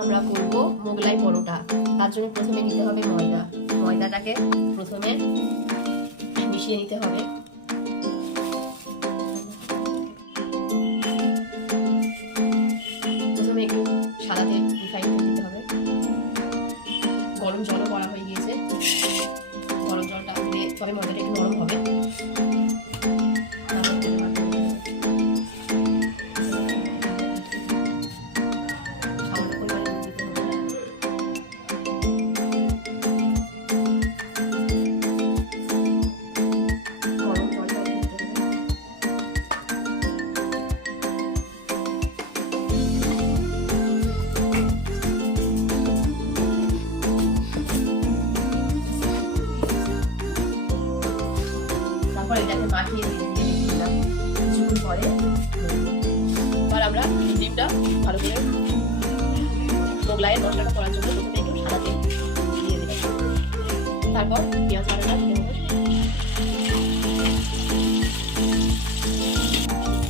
আমরা করব মোগলাই পরোটা। তার জন্য প্রথমে নিতে হবে ময়দা। ময়দাটাকে প্রথমে মিশিয়ে নিতে হবে। প্রথমে একটু সাদা তেল রিফাইন করে দিতে হবে। গরম জলও করা হয়ে গিয়েছে। গরম জলটা দিলে তবে ময়দাটা একটু নরম হবে। এটাকে মাখিয়ে দিলাম কিছুক্ষণ পরে। এবার আমরা ডিমটা ভালো করে মোগলাইয়ের মশলাটা করার জন্য প্রথমে একটু সাদা তেল দিয়ে দিলাম। তারপর পেঁয়াজ বাটাটা দিয়ে দেবো।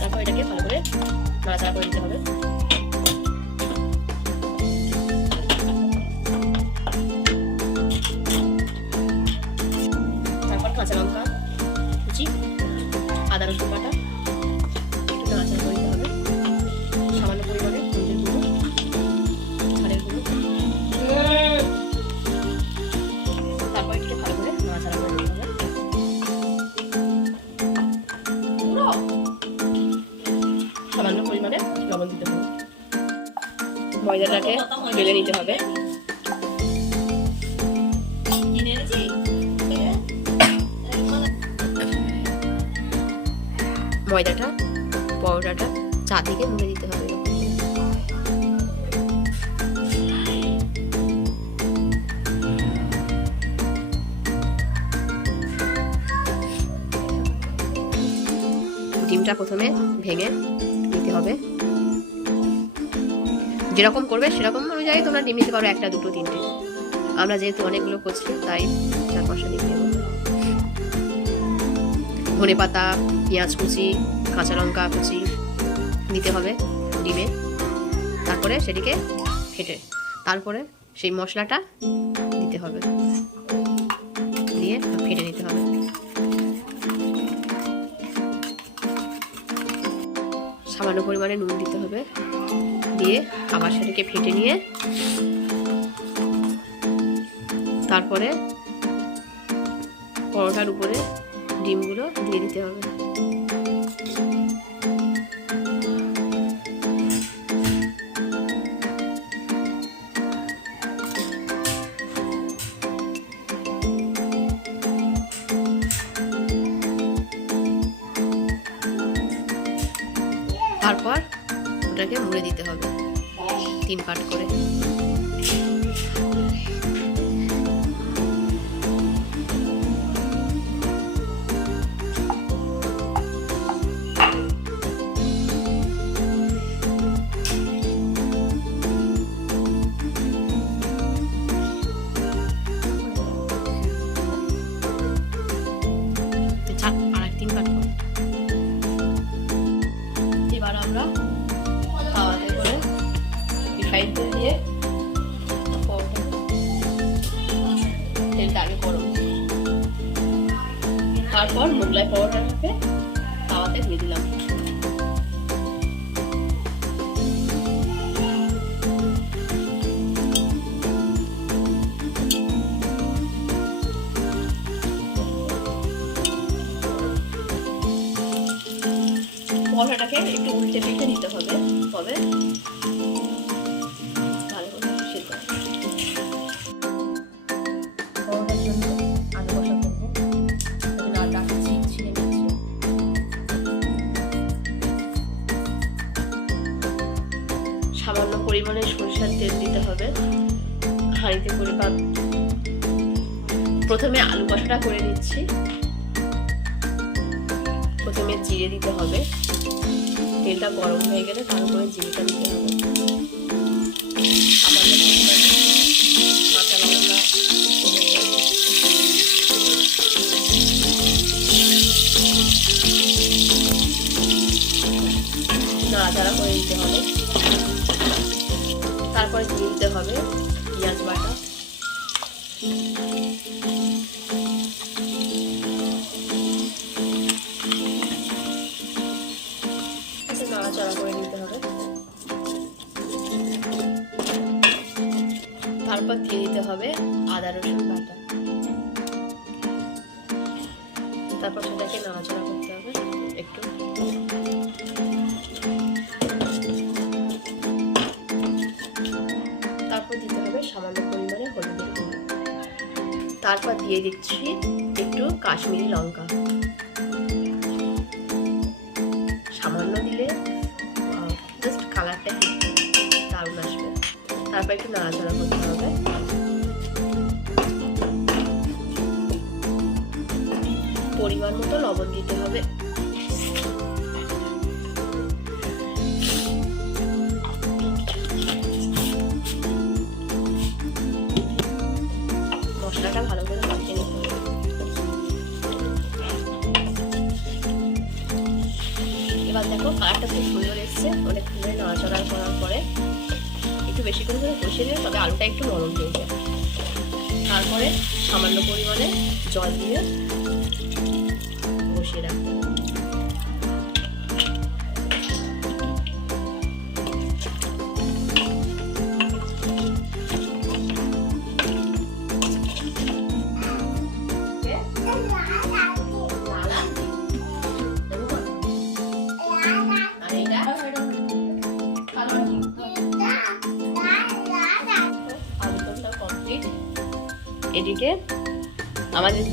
তারপর এটাকে ভালো করে নাড়াচাড়া করে দিতে হবে। তারপর কাঁচা লঙ্কা কুচি, আদা রসুন বাটা একটু নাড়াচাড়া করে দিতে হবে। সামান্য পরিমাণে হলুদের গুঁড়ো, ঝালের গুঁড়ো। তারপর এটাকে ভালো করে নাড়াচাড়া করে দিতে হবে। সামান্য পরিমাণে লবণ দিতে হবে। ময়দাটাকে বেলে নিতে হবে। ময়দাটা পরোটাটা চারদিকে মুড়ে দিতে হবে। ডিমটা প্রথমে ভেঙে নিতে হবে। যেরকম করবে সেরকম অনুযায়ী তোমরা ডিম নিতে পারো, একটা দুটো তিনটে। আমরা যেহেতু অনেকগুলো করছি তাই 4-5টা ডিম নেব। ধনে পাতা, পেঁয়াজ কুচি, কাঁচা লঙ্কা কুচি দিতে হবে ডিমে। তারপরে সেটিকে ফেটে তারপরে সেই মশলাটা দিতে হবে, দিয়ে ফেটে নিতে হবে। সামান্য পরিমাণে নুন দিতে হবে, দিয়ে আবার সেটাকে ফেটে নিয়ে তারপরে পরোটার উপরে ডিমগুলো দিয়ে দিতে হবে। তারপর ওটাকে মুড়ে দিতে হবে 3 পাট করে। এবার আমরা তাওয়াতে করে রিফাইন তেল দিয়ে তেলটা আগে গরম, তারপর মোগলাই পরোটাটাকে তাওয়াতে দিয়ে দিলাম। পরোটাটাকে একটু উল্টে পিঠে নিতে হবে, তবে ভালো করে সেদ্ধ। পরোটার জন্য আলু কষা করবো। আলুটা ছিঁড়ে নিচ্ছি। সামান্য পরিমাণে সরষের তেল দিতে হবে হাঁড়িতে করে। বা প্রথমে আলু কষাটা করে নিচ্ছি। প্রথমে জিরে দিতে হবে, তেলটা গরম হয়ে গেলে তারপরে জিরেটা দিতে হবে। সামান্য পরিমাণে কাঁচা লঙ্কা, নাড়াচাড়া করে দিতে হবে। তারপরে দিয়ে দিতে হবে পেঁয়াজ বাটা, নাড়াচাড়া করে নিতে হবে। তারপর দিয়ে দিতে হবে আদা রসুন বাটা, তারপর সেটাকে নাড়াচাড়া করতে হবে একটু। তারপর দিতে হবে সামান্য পরিমাণে হলুদের গুঁড়ো, তারপর দিয়ে দিচ্ছি একটু কাশ্মীরি লঙ্কা, সামান্য দিলে জাস্ট কালারটা দারুণ আসবে। তারপর একটু নাড়াচাড়া করতে হবে। পরিমাণ মতো লবণ দিতে হবে। মশলাটা ভালো করে মাখিয়ে নিতে হবে। এবার দেখো কালারটা খুব সুন্দর এসছে। অনেকক্ষণ ধরে নাড়াচাড়া করার পরে একটু বেশি করে কষিয়ে দিলে তবে আলুটা একটু নরম হয়ে যায়। তারপরে সামান্য পরিমাণে জল দিয়ে বসিয়ে রাখতে হবে। এদিকে আমাদের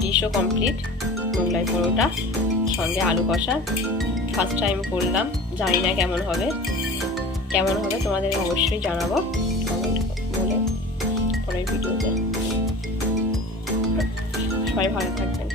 ডিশও কমপ্লিট, মোগলাই পরোটা সঙ্গে আলু কষা। ফার্স্ট টাইম করলাম, জানি না কেমন হবে তোমাদের অবশ্যই জানাবো কমেন্ট বলে পরের ভিডিওতে। সবাই ভালো থাকবেন।